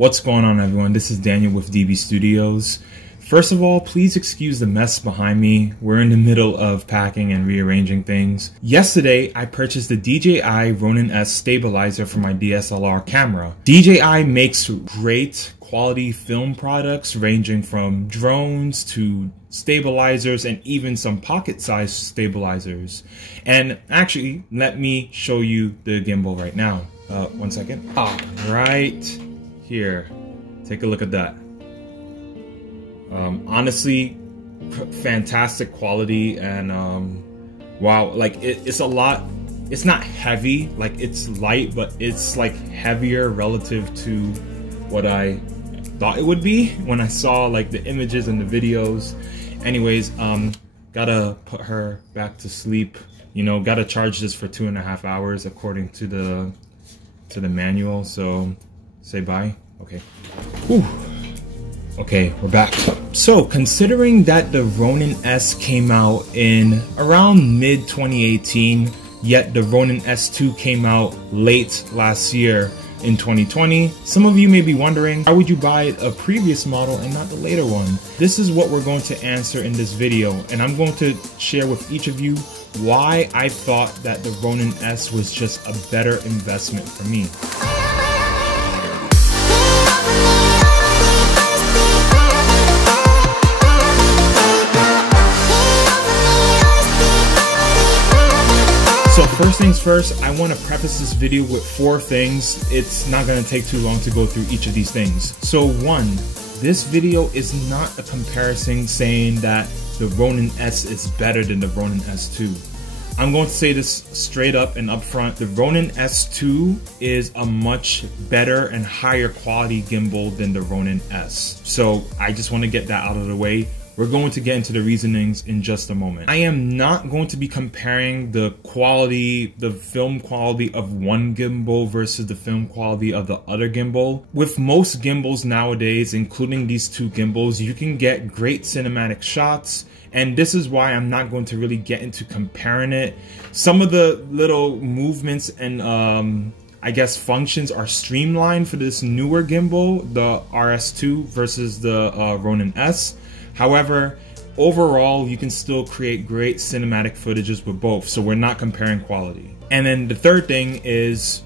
What's going on, everyone? This is Daniel with DB Studios. First of all, please excuse the mess behind me. We're in the middle of packing and rearranging things. Yesterday, I purchased the DJI Ronin S stabilizer for my DSLR camera. DJI makes great quality film products ranging from drones to stabilizers and even some pocket-sized stabilizers. And actually, let me show you the gimbal right now. One second. Right here. Take a look at that. Honestly, fantastic quality, and wow, like it's a lot. It's not heavy, like it's light, but it's like heavier relative to what I thought it would be when I saw like the images and the videos. Anyways, gotta put her back to sleep. You know, gotta charge this for 2.5 hours according to the manual. So say bye. Okay. Whew. Okay, we're back. So considering that the Ronin S came out in around mid 2018, yet the Ronin S2 came out late last year in 2020, some of you may be wondering, why would you buy a previous model and not the later one? This is what we're going to answer in this video, and I'm going to share with each of you why I thought that the Ronin S was just a better investment for me. So first things first, I want to preface this video with 4 things. It's not going to take too long to go through each of these things. So 1, this video is not a comparison saying that the Ronin S is better than the Ronin S2. I'm going to say this straight up and upfront. The Ronin S2 is a much better and higher quality gimbal than the Ronin S. So I just want to get that out of the way. We're going to get into the reasonings in just a moment. I am not going to be comparing the quality, the film quality of one gimbal versus the film quality of the other gimbal. With most gimbals nowadays, including these 2 gimbals, you can get great cinematic shots. And this is why I'm not going to really get into comparing it. Some of the little movements and I guess functions are streamlined for this newer gimbal, the RS2 versus the Ronin S. However, overall, you can still create great cinematic footages with both, so we're not comparing quality. And then the third thing is,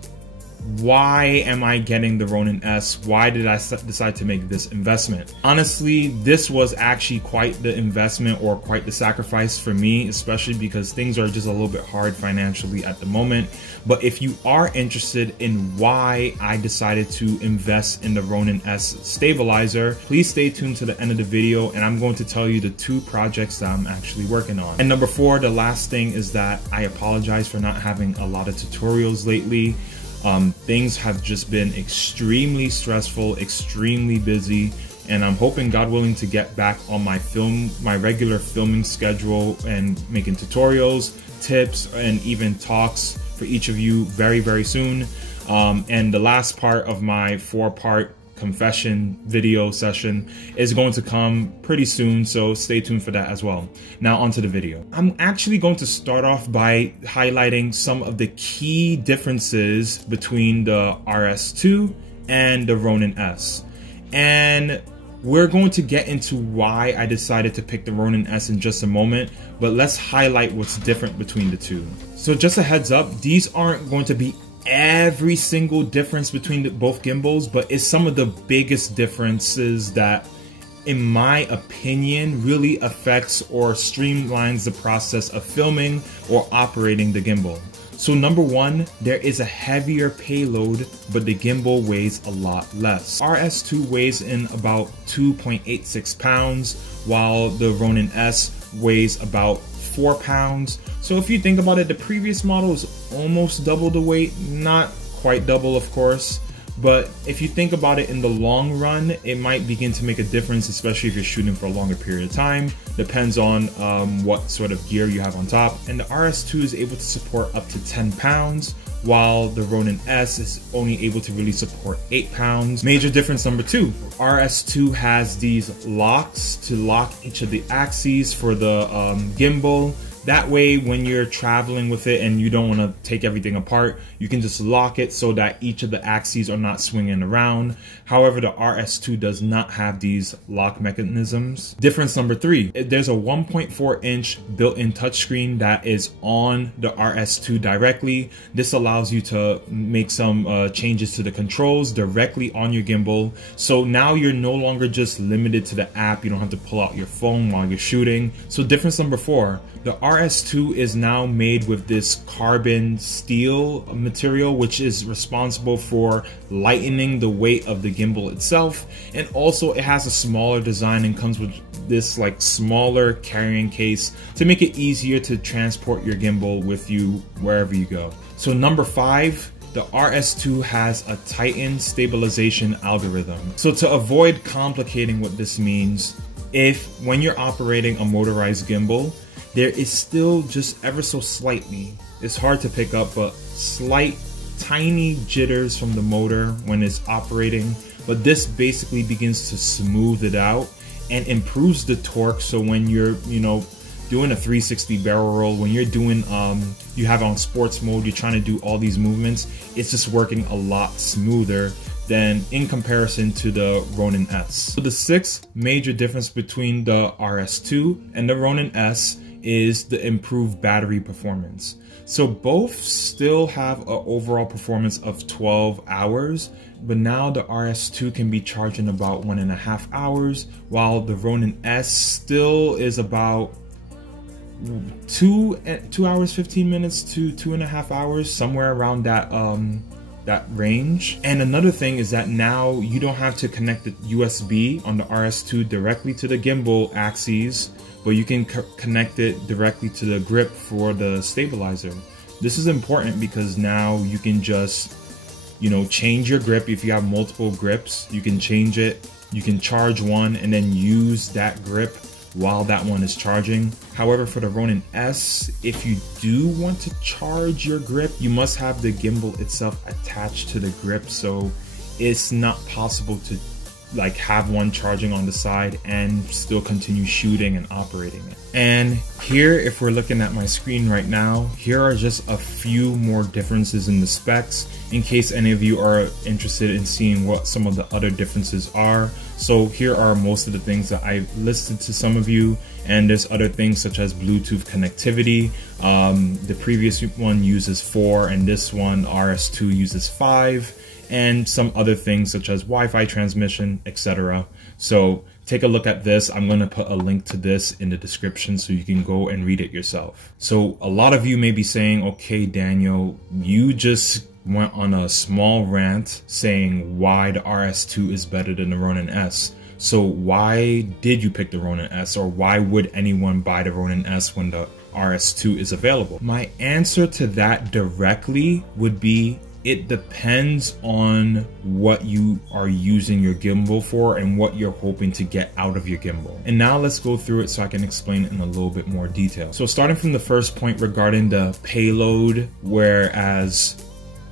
why am I getting the Ronin S? Why did I decide to make this investment? Honestly, this was actually quite the investment or quite the sacrifice for me, especially because things are just a little bit hard financially at the moment. But if you are interested in why I decided to invest in the Ronin S stabilizer, please stay tuned to the end of the video, and I'm going to tell you the 2 projects that I'm actually working on. And number 4, the last thing is that I apologize for not having a lot of tutorials lately. Things have just been extremely stressful, extremely busy, and I'm hoping, God willing, to get back on my regular filming schedule and making tutorials, tips, and even talks for each of you very, very soon. And the last part of my 4-part confession video session is going to come pretty soon, so stay tuned for that as well. Now onto the video. I'm actually going to start off by highlighting some of the key differences between the RS2 and the Ronin S. And we're going to get into why I decided to pick the Ronin S in just a moment, but let's highlight what's different between the 2. So just a heads up, these aren't going to be every single difference between both gimbals, but it's some of the biggest differences that, in my opinion, really affects or streamlines the process of filming or operating the gimbal. So number 1, there is a heavier payload, but the gimbal weighs a lot less. RS2 weighs in about 2.86 pounds, while the Ronin S weighs about 4 pounds. So if you think about it, the previous model is almost double the weight, not quite double of course, but if you think about it in the long run, it might begin to make a difference, especially if you're shooting for a longer period of time. Depends on what sort of gear you have on top. And the RS2 is able to support up to 10 pounds, while the Ronin S is only able to really support 8 pounds. Major difference number 2, RS2 has these locks to lock each of the axes for the gimbal. That way, when you're traveling with it and you don't want to take everything apart, you can just lock it so that each of the axes are not swinging around. However, the RS2 does not have these lock mechanisms. Difference number 3, there's a 1.4-inch built-in touchscreen that is on the RS2 directly. This allows you to make some changes to the controls directly on your gimbal. So now you're no longer just limited to the app. You don't have to pull out your phone while you're shooting. So difference number 4, the RS2 is now made with this carbon steel material, which is responsible for lightening the weight of the gimbal itself. And also it has a smaller design and comes with this like smaller carrying case to make it easier to transport your gimbal with you wherever you go. So number 5, the RS2 has a tightened stabilization algorithm. So to avoid complicating what this means, if when you're operating a motorized gimbal, there is still just ever so slightly, it's hard to pick up, but slight tiny jitters from the motor when it's operating, but this basically begins to smooth it out and improves the torque. So when you're, you know, doing a 360 barrel roll, when you're doing, you have on sports mode, you're trying to do all these movements, it's just working a lot smoother than in comparison to the Ronin S. So the 6th major difference between the RS2 and the Ronin S is the improved battery performance. So both still have an overall performance of 12 hours, but now the RS2 can be charged in about 1.5 hours, while the Ronin S still is about 2 hours 15 minutes to 2.5 hours, somewhere around that range. And another thing is that now you don't have to connect the USB on the RS2 directly to the gimbal axes, but you can connect it directly to the grip for the stabilizer. This is important because now you can just, you know, change your grip. If you have multiple grips, you can change it. You can charge one and then use that grip while that one is charging. However, for the Ronin S, if you do want to charge your grip, you must have the gimbal itself attached to the grip, so it's not possible to like have one charging on the side and still continue shooting and operating it. And here, if we're looking at my screen right now, here are just a few more differences in the specs in case any of you are interested in seeing what some of the other differences are. So here are most of the things that I've listed to some of you, and there's other things such as Bluetooth connectivity. The previous one uses 4 and this one, RS2, uses 5. And some other things such as Wi-Fi transmission, etc. So take a look at this. I'm going to put a link to this in the description so you can go and read it yourself. So a lot of you may be saying, okay, Daniel, you just went on a small rant saying why the RS2 is better than the Ronin S. So why did you pick the Ronin S, or why would anyone buy the Ronin S when the RS2 is available? My answer to that directly would be, it depends on what you are using your gimbal for and what you're hoping to get out of your gimbal. And now let's go through it so I can explain it in a little bit more detail. So starting from the first point regarding the payload, whereas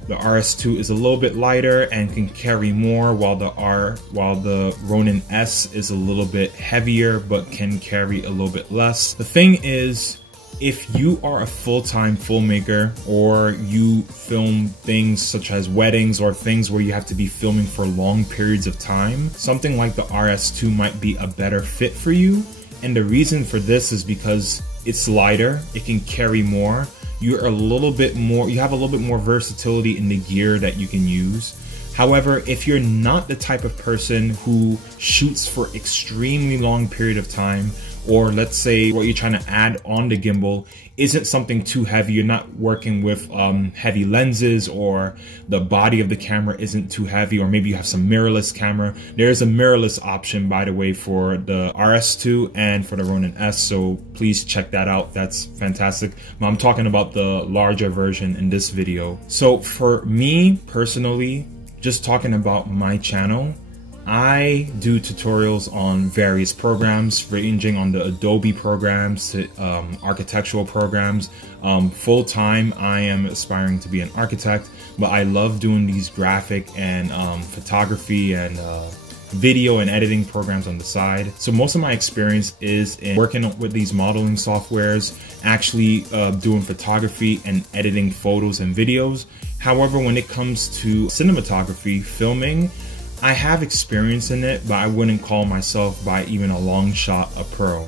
the RS2 is a little bit lighter and can carry more, while the Ronin S is a little bit heavier but can carry a little bit less. The thing is, if you are a full-time filmmaker, or you film things such as weddings or things where you have to be filming for long periods of time, something like the RS2 might be a better fit for you. And the reason for this is because it's lighter, it can carry more, you have a little bit more versatility in the gear that you can use. However, if you're not the type of person who shoots for extremely long period of time, or let's say what you're trying to add on the gimbal isn't something too heavy, you're not working with heavy lenses, or the body of the camera isn't too heavy, or maybe you have some mirrorless camera. There is a mirrorless option, by the way, for the RS2 and for the Ronin S, so please check that out. That's fantastic. But I'm talking about the larger version in this video. So for me personally, just talking about my channel, I do tutorials on various programs, ranging on the Adobe programs to architectural programs. Full time, I am aspiring to be an architect, but I love doing these graphic and photography and video and editing programs on the side. So most of my experience is in working with these modeling softwares, actually doing photography and editing photos and videos. However, when it comes to cinematography, filming, I have experience in it, but I wouldn't call myself by even a long shot a pro.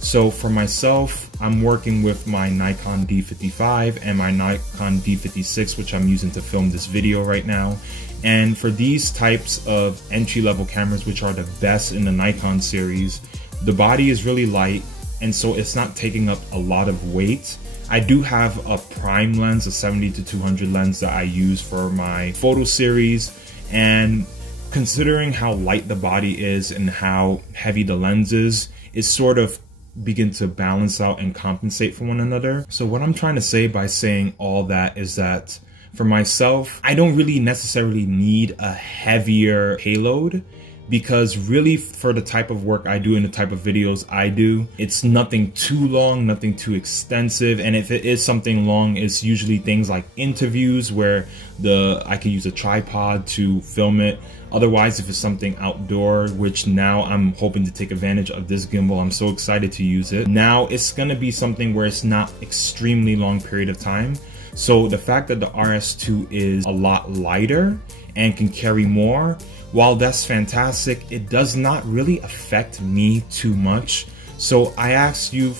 So for myself, I'm working with my Nikon D55 and my Nikon D56, which I'm using to film this video right now. And for these types of entry-level cameras, which are the best in the Nikon series, the body is really light, and so it's not taking up a lot of weight. I do have a prime lens, a 70-200 lens that I use for my photo series, and considering how light the body is and how heavy the lens is, it sort of begin to balance out and compensate for one another. So what I'm trying to say by saying all that is that for myself, I don't really necessarily need a heavier payload, because really for the type of work I do and the type of videos I do, it's nothing too long, nothing too extensive. And if it is something long, it's usually things like interviews where I could use a tripod to film it. Otherwise, if it's something outdoor, which now I'm hoping to take advantage of this gimbal, I'm so excited to use it. Now it's gonna be something where it's not extremely long period of time. So the fact that the RS2 is a lot lighter and can carry more, while that's fantastic, it does not really affect me too much. So I asked you,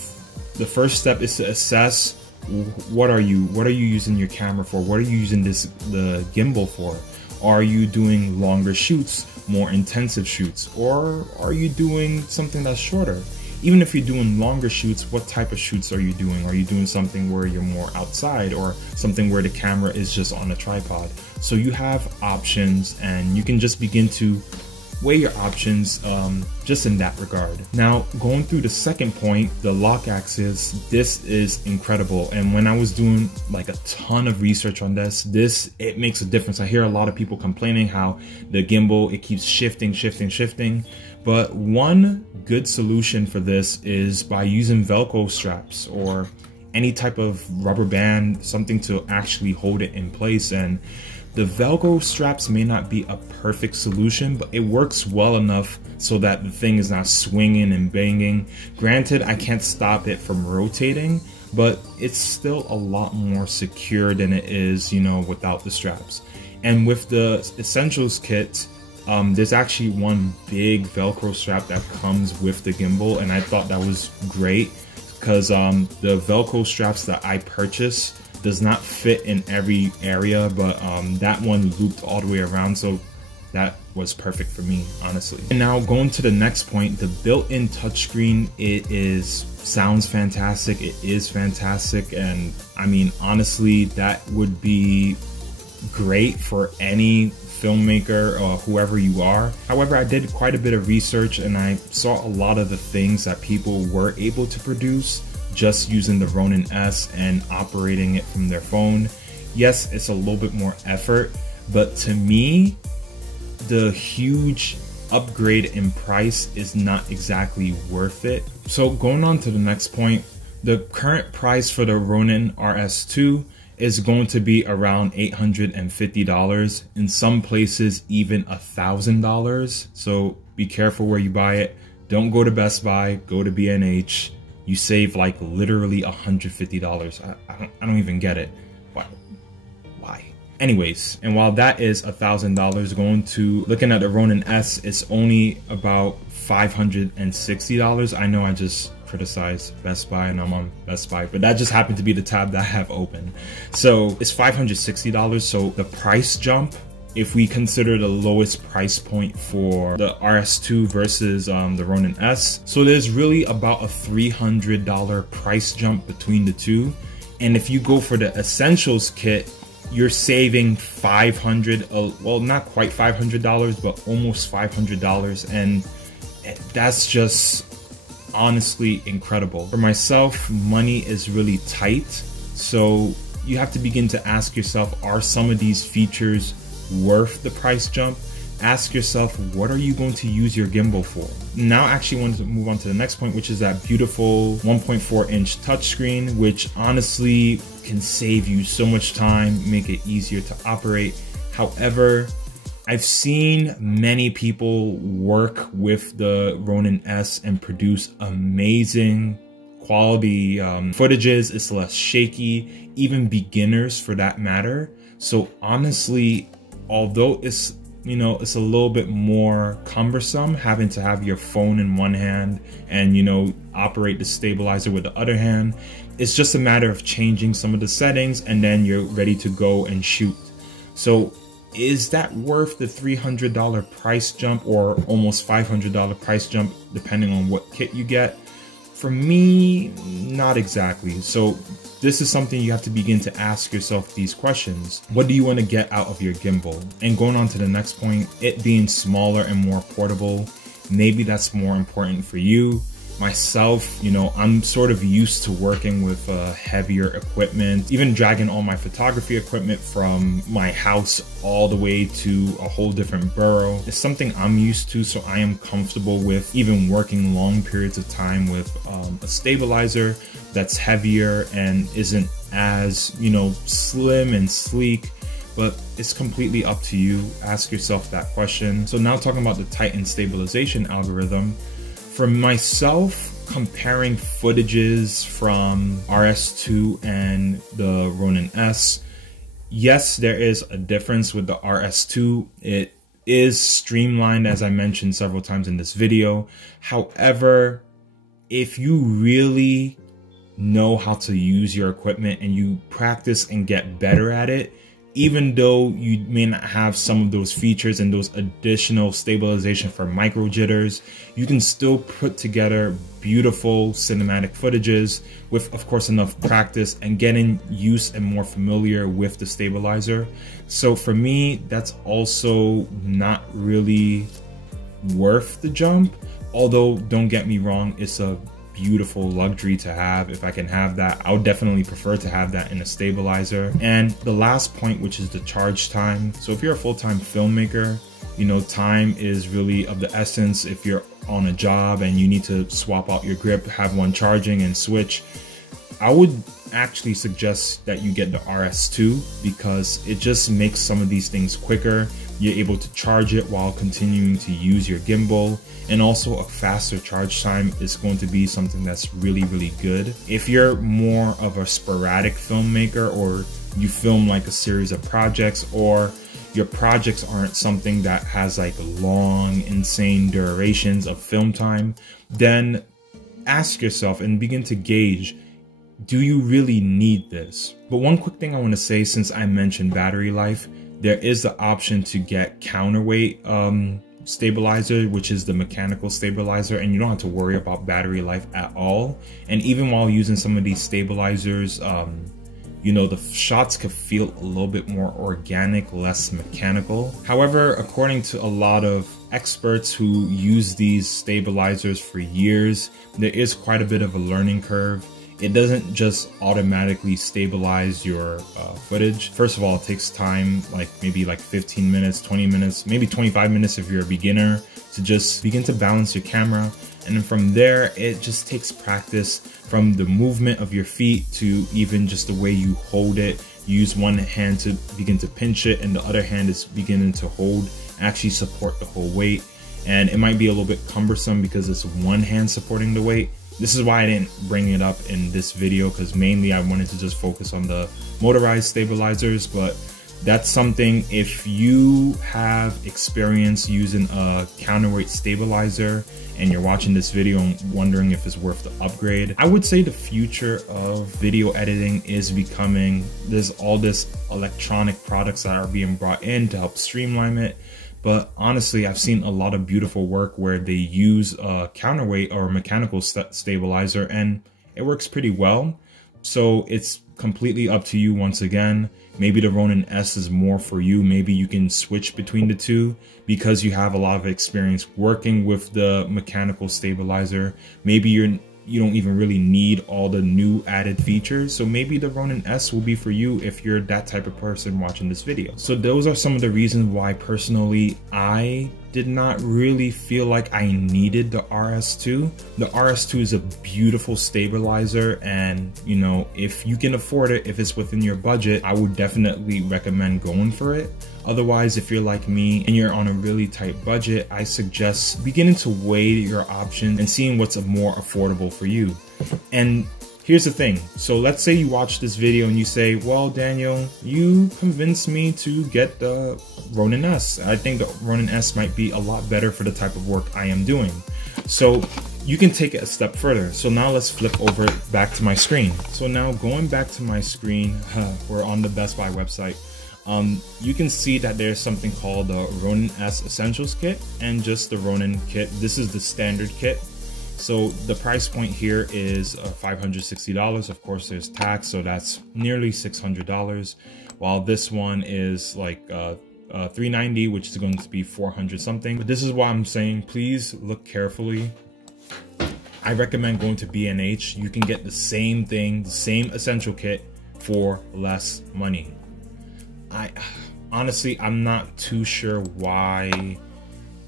the first step is to assess what are you using your camera for? What are you using the gimbal for? Are you doing longer shoots, more intensive shoots, or are you doing something that's shorter? Even if you're doing longer shoots, what type of shoots are you doing? Are you doing something where you're more outside, or something where the camera is just on a tripod? So you have options, and you can just begin to weigh your options just in that regard. Now, going through the second point, the lock axis, this is incredible. And when I was doing like a ton of research on this, it makes a difference. I hear a lot of people complaining how the gimbal, it keeps shifting. But one good solution for this is by using Velcro straps or any type of rubber band, something to actually hold it in place. And the Velcro straps may not be a perfect solution, but it works well enough so that the thing is not swinging and banging. Granted, I can't stop it from rotating, but it's still a lot more secure than it is, without the straps. And with the Essentials kit, there's actually one big Velcro strap that comes with the gimbal, and I thought that was great because the Velcro straps that I purchased does not fit in every area, but that one looped all the way around, so that was perfect for me, honestly. And now going to the next point, the built-in touchscreen, sounds fantastic, it is fantastic, and I mean, honestly, that would be great for any filmmaker or whoever you are. However, I did quite a bit of research and I saw a lot of the things that people were able to produce just using the Ronin S and operating it from their phone. Yes, it's a little bit more effort, but to me, the huge upgrade in price is not exactly worth it. So going on to the next point, the current price for the Ronin RS2 is going to be around $850, in some places even $1,000. So be careful where you buy it. Don't go to Best Buy, go to B&H. You save like literally $150. I don't even get it. Why? Anyways, and while that is $1,000, looking at the Ronin S, it's only about $560. I know I just criticized Best Buy and I'm on Best Buy, but that just happened to be the tab that I have open. So it's $560. So the price jump, if we consider the lowest price point for the RS2 versus the Ronin S, so there's really about a $300 price jump between the two. And if you go for the Essentials kit, you're saving $500, well, not quite $500, but almost $500. And that's just honestly incredible. For myself, money is really tight. So you have to begin to ask yourself, are some of these features worth the price jump? Ask yourself, what are you going to use your gimbal for? Now I actually want to move on to the next point, which is that beautiful 1.4-inch touchscreen, which honestly can save you so much time, make it easier to operate. However, I've seen many people work with the Ronin S and produce amazing quality footages. It's less shaky, even beginners for that matter. So honestly, although it's, you know, it's a little bit more cumbersome having to have your phone in one hand and, you know, operate the stabilizer with the other hand, it's just a matter of changing some of the settings and then you're ready to go and shoot. So is that worth the $300 price jump or almost $500 price jump depending on what kit you get? For me, not exactly. So this is something you have to begin to ask yourself these questions. What do you want to get out of your gimbal? And going on to the next point, it being smaller and more portable, maybe that's more important for you. Myself, you know, I'm sort of used to working with heavier equipment, even dragging all my photography equipment from my house all the way to a whole different borough. It's something I'm used to, so I am comfortable with even working long periods of time with a stabilizer that's heavier and isn't as, you know, slim and sleek. But it's completely up to you. Ask yourself that question. So now talking about the Titan stabilization algorithm, for myself, comparing footages from RS2 and the Ronin S, yes, there is a difference with the RS2. It is streamlined, as I mentioned several times in this video. However, if you really know how to use your equipment and you practice and get better at it, even though you may not have some of those features and those additional stabilization for micro jitters, you can still put together beautiful cinematic footages with, of course, enough practice and getting used and more familiar with the stabilizer. So for me, that's also not really worth the jump. Although, don't get me wrong, it's a beautiful luxury to have. If I can have that, I would definitely prefer to have that in a stabilizer. And the last point, which is the charge time. So if you're a full-time filmmaker, you know, time is really of the essence. If you're on a job and you need to swap out your grip, have one charging and switch, I would actually suggest that you get the RS2 because it just makes some of these things quicker. You're able to charge it while continuing to use your gimbal, and also a faster charge time is going to be something that's really, really good. If you're more of a sporadic filmmaker, or you film like a series of projects, or your projects aren't something that has like long, insane durations of film time, then ask yourself and begin to gauge, do you really need this? But one quick thing I want to say, since I mentioned battery life, there is the option to get counterweight stabilizer, which is the mechanical stabilizer, and you don't have to worry about battery life at all. And even while using some of these stabilizers, you know, the shots could feel a little bit more organic, less mechanical. However, according to a lot of experts who use these stabilizers for years, there is quite a bit of a learning curve. It doesn't just automatically stabilize your footage. First of all, it takes time, like maybe like 15 minutes, 20 minutes, maybe 25 minutes if you're a beginner, to just begin to balance your camera. And then from there, it just takes practice, from the movement of your feet to even just the way you hold it. Use one hand to begin to pinch it, and the other hand is beginning to hold, actually support the whole weight. And it might be a little bit cumbersome because it's one hand supporting the weight. This is why I didn't bring it up in this video, because mainly I wanted to just focus on the motorized stabilizers. But that's something, if you have experience using a counterweight stabilizer and you're watching this video and wondering if it's worth the upgrade, I would say the future of video editing is becoming, there's all this electronic products that are being brought in to help streamline it. But honestly, I've seen a lot of beautiful work where they use a counterweight or a mechanical stabilizer, and it works pretty well. So it's completely up to you once again. Maybe the Ronin S is more for you. Maybe you can switch between the two because you have a lot of experience working with the mechanical stabilizer. Maybe you don't even really need all the new added features. So maybe the Ronin S will be for you if you're that type of person watching this video. So those are some of the reasons why personally I did not really feel like I needed the RS2. The RS2 is a beautiful stabilizer, and you know, if you can afford it, if it's within your budget, I would definitely recommend going for it. Otherwise, if you're like me and you're on a really tight budget, I suggest beginning to weigh your options and seeing what's more affordable for you. And here's the thing. So let's say you watch this video and you say, well, Daniel, you convinced me to get the Ronin S. I think the Ronin S might be a lot better for the type of work I am doing. So you can take it a step further. So now let's flip over back to my screen. So now going back to my screen, we're on the Best Buy website. You can see that there's something called the Ronin S Essentials Kit and just the Ronin kit. This is the standard kit. So the price point here is $560. Of course, there's tax, so that's nearly $600. While this one is like $390, which is going to be $400 something. But this is why I'm saying, please look carefully. I recommend going to B&H. You can get the same thing, the same essential kit for less money. Honestly, I'm not too sure why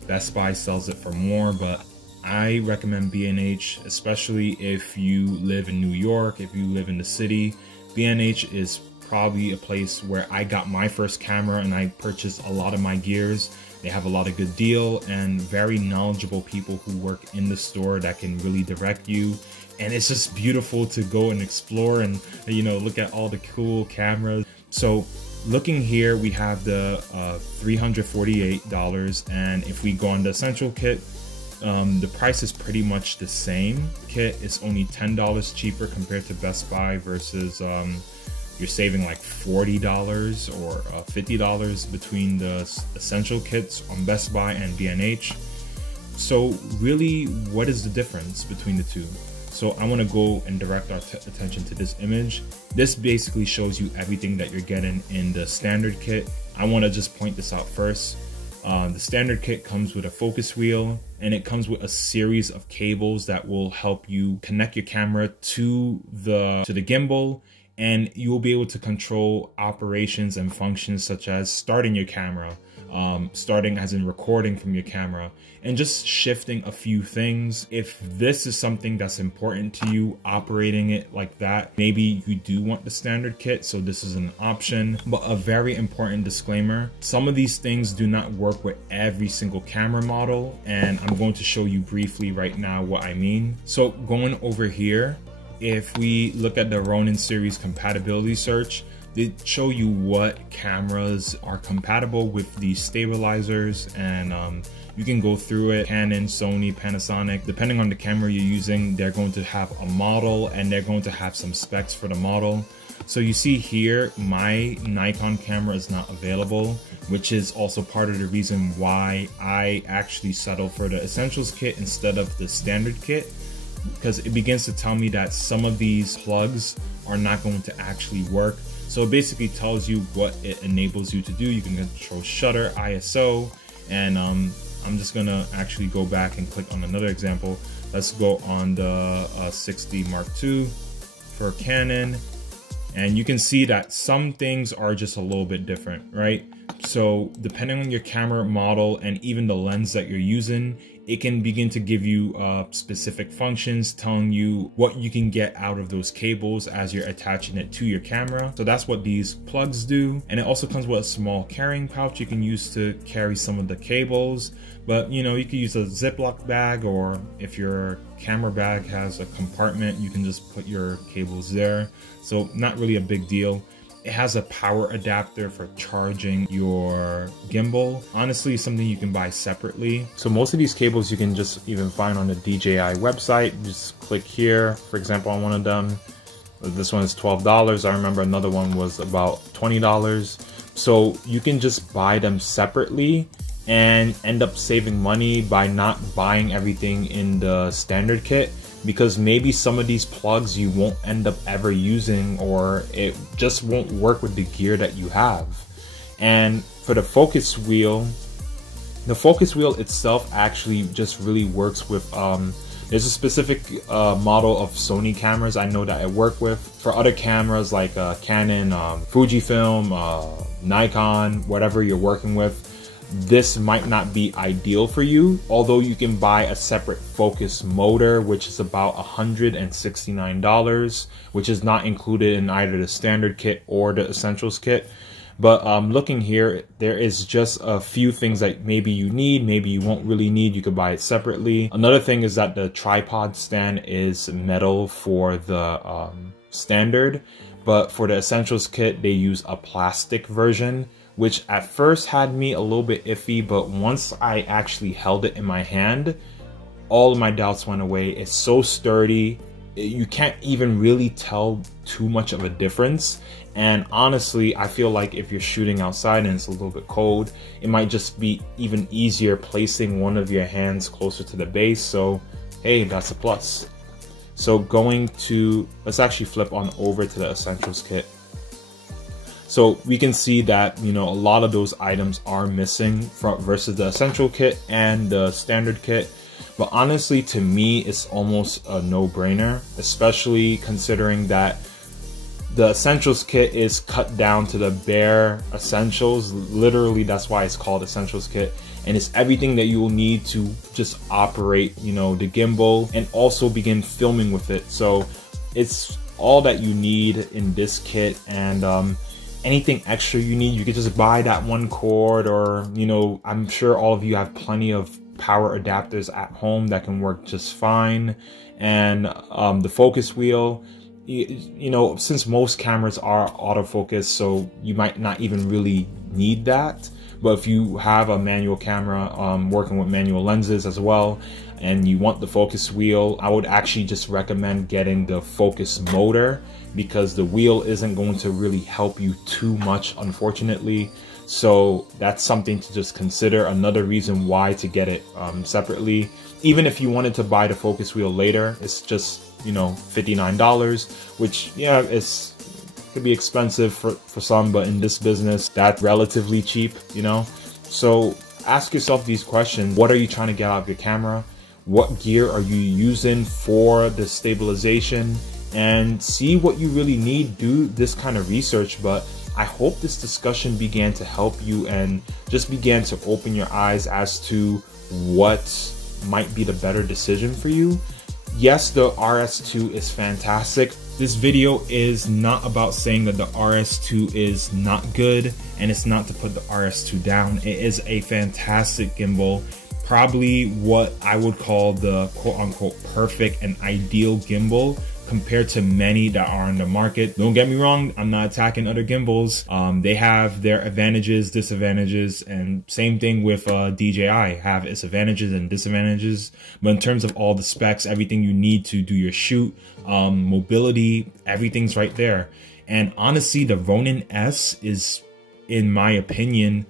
Best Buy sells it for more, but I recommend B&H, especially if you live in New York, if you live in the city. B&H is probably a place where I got my first camera and I purchased a lot of my gears. They have a lot of good deal and very knowledgeable people who work in the store that can really direct you. And it's just beautiful to go and explore and, you know, look at all the cool cameras. So looking here, we have the $348, and if we go on the essential kit, the price is pretty much the same. Kit is only $10 cheaper compared to Best Buy versus you're saving like $40 or $50 between the essential kits on Best Buy and B&H. So really, what is the difference between the two? So I want to go and direct our attention to this image. This basically shows you everything that you're getting in the standard kit. I want to just point this out first. The standard kit comes with a focus wheel, and it comes with a series of cables that will help you connect your camera to the gimbal, and you will be able to control operations and functions such as starting your camera, starting as in recording from your camera, and just shifting a few things. If this is something that's important to you, operating it like that, maybe you do want the standard kit, so this is an option. But a very important disclaimer, some of these things do not work with every single camera model, and I'm going to show you briefly right now what I mean. So going over here, if we look at the Ronin series compatibility search, they show you what cameras are compatible with these stabilizers, and you can go through it. Canon, Sony, Panasonic, depending on the camera you're using, they're going to have a model and they're going to have some specs for the model. So you see here, my Nikon camera is not available, which is also part of the reason why I actually settled for the Essentials kit instead of the standard kit, because it begins to tell me that some of these plugs are not going to actually work. So it basically tells you what it enables you to do. You can control shutter, ISO, and I'm just gonna actually go back and click on another example. Let's go on the 60 Mark II for Canon, and you can see that some things are just a little bit different, right? So depending on your camera model and even the lens that you're using, it can begin to give you specific functions, telling you what you can get out of those cables as you're attaching it to your camera. So that's what these plugs do. And it also comes with a small carrying pouch you can use to carry some of the cables. But you know, you can use a Ziploc bag, or if your camera bag has a compartment, you can just put your cables there. So not really a big deal. It has a power adapter for charging your gimbal. Honestly, something you can buy separately. So most of these cables you can just even find on the DJI website. Just click here, for example, on one of them. This one is $12. I remember another one was about $20. So you can just buy them separately and end up saving money by not buying everything in the standard kit, because maybe some of these plugs you won't end up ever using, or it just won't work with the gear that you have. And for the focus wheel itself actually just really works with, there's a specific model of Sony cameras I know that I work with. For other cameras like Canon, Fujifilm, Nikon, whatever you're working with, this might not be ideal for you, although you can buy a separate focus motor, which is about $169, which is not included in either the standard kit or the essentials kit. But looking here, there is just a few things that maybe you need, maybe you won't really need. You could buy it separately. Another thing is that the tripod stand is metal for the standard, but for the essentials kit, they use a plastic version, which at first had me a little bit iffy, but once I actually held it in my hand, all of my doubts went away. It's so sturdy, you can't even really tell too much of a difference. And honestly, I feel like if you're shooting outside and it's a little bit cold, it might just be even easier placing one of your hands closer to the base. So hey, that's a plus. So let's actually flip on over to the essentials kit. So we can see that, you know, a lot of those items are missing versus the essential kit and the standard kit. But honestly, to me, it's almost a no-brainer, especially considering that the essentials kit is cut down to the bare essentials. Literally, that's why it's called essentials kit. And it's everything that you will need to just operate, you know, the gimbal and also begin filming with it. So it's all that you need in this kit. And anything extra you need, you could just buy that one cord, or, you know, I'm sure all of you have plenty of power adapters at home that can work just fine. And the focus wheel, you know, since most cameras are autofocus, so you might not even really need that. But if you have a manual camera working with manual lenses as well, and you want the focus wheel, I would actually just recommend getting the focus motor, because the wheel isn't going to really help you too much, unfortunately. So that's something to just consider. Another reason why to get it separately. Even if you wanted to buy the focus wheel later, it's just, you know, $59, which, yeah, could be expensive for some, but in this business, that's relatively cheap, you know? So ask yourself these questions. What are you trying to get out of your camera? What gear are you using for the stabilization? And see what you really need. Do this kind of research. But I hope this discussion began to help you and just began to open your eyes as to what might be the better decision for you. Yes, the RS2 is fantastic. This video is not about saying that the RS2 is not good, and it's not to put the RS2 down. It is a fantastic gimbal. Probably what I would call the quote-unquote perfect and ideal gimbal compared to many that are on the market. Don't get me wrong, I'm not attacking other gimbals. They have their advantages, disadvantages, and same thing with DJI, have its advantages and disadvantages. But in terms of all the specs, everything you need to do your shoot, mobility, everything's right there. And honestly, the Ronin S is, in my opinion,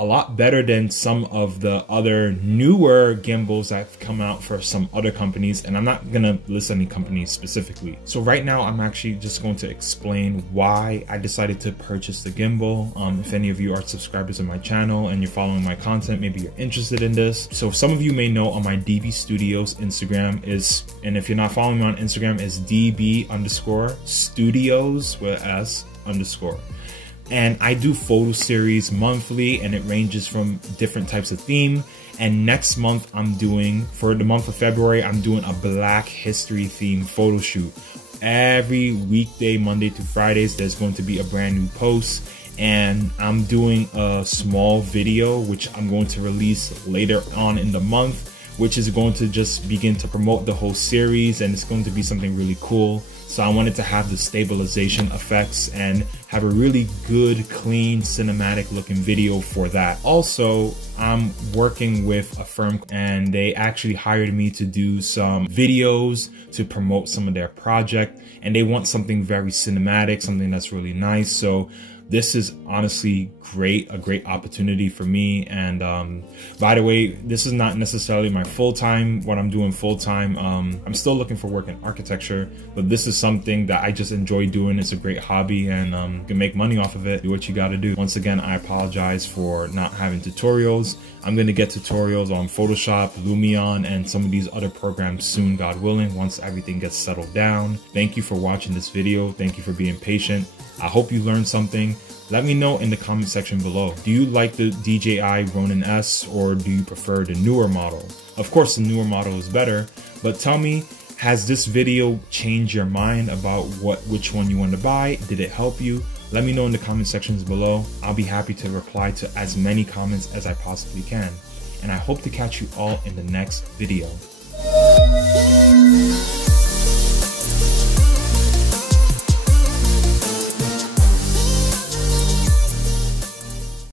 a lot better than some of the other newer gimbals that have come out for some other companies, and I'm not gonna list any companies specifically. So right now I'm actually just going to explain why I decided to purchase the gimbal. If any of you are subscribers of my channel and you're following my content, maybe you're interested in this. So some of you may know on my DB Studios Instagram is, and if you're not following me on Instagram, is DB_studios with S _. And I do photo series monthly, and it ranges from different types of theme. And next month I'm doing, for the month of February, I'm doing a Black History themed photo shoot. Every weekday, Monday to Fridays, there's going to be a brand new post. And I'm doing a small video, which I'm going to release later on in the month, which is going to just begin to promote the whole series, and it's going to be something really cool. So I wanted to have the stabilization effects and have a really good, clean, cinematic looking video for that. Also, I'm working with a firm, and they actually hired me to do some videos to promote some of their project, and they want something very cinematic, something that's really nice. So this is honestly great, a great opportunity for me. And by the way, this is not necessarily my full-time, what I'm doing full-time. I'm still looking for work in architecture, but this is something that I just enjoy doing. It's a great hobby, and you can make money off of it. Do what you gotta do. Once again, I apologize for not having tutorials. I'm gonna get tutorials on Photoshop, Lumion, and some of these other programs soon, God willing, once everything gets settled down. Thank you for watching this video. Thank you for being patient. I hope you learned something. Let me know in the comment section below. Do you like the DJI Ronin S or do you prefer the newer model? Of course, the newer model is better, but tell me, has this video changed your mind about which one you want to buy? Did it help you? Let me know in the comment sections below. I'll be happy to reply to as many comments as I possibly can. And I hope to catch you all in the next video.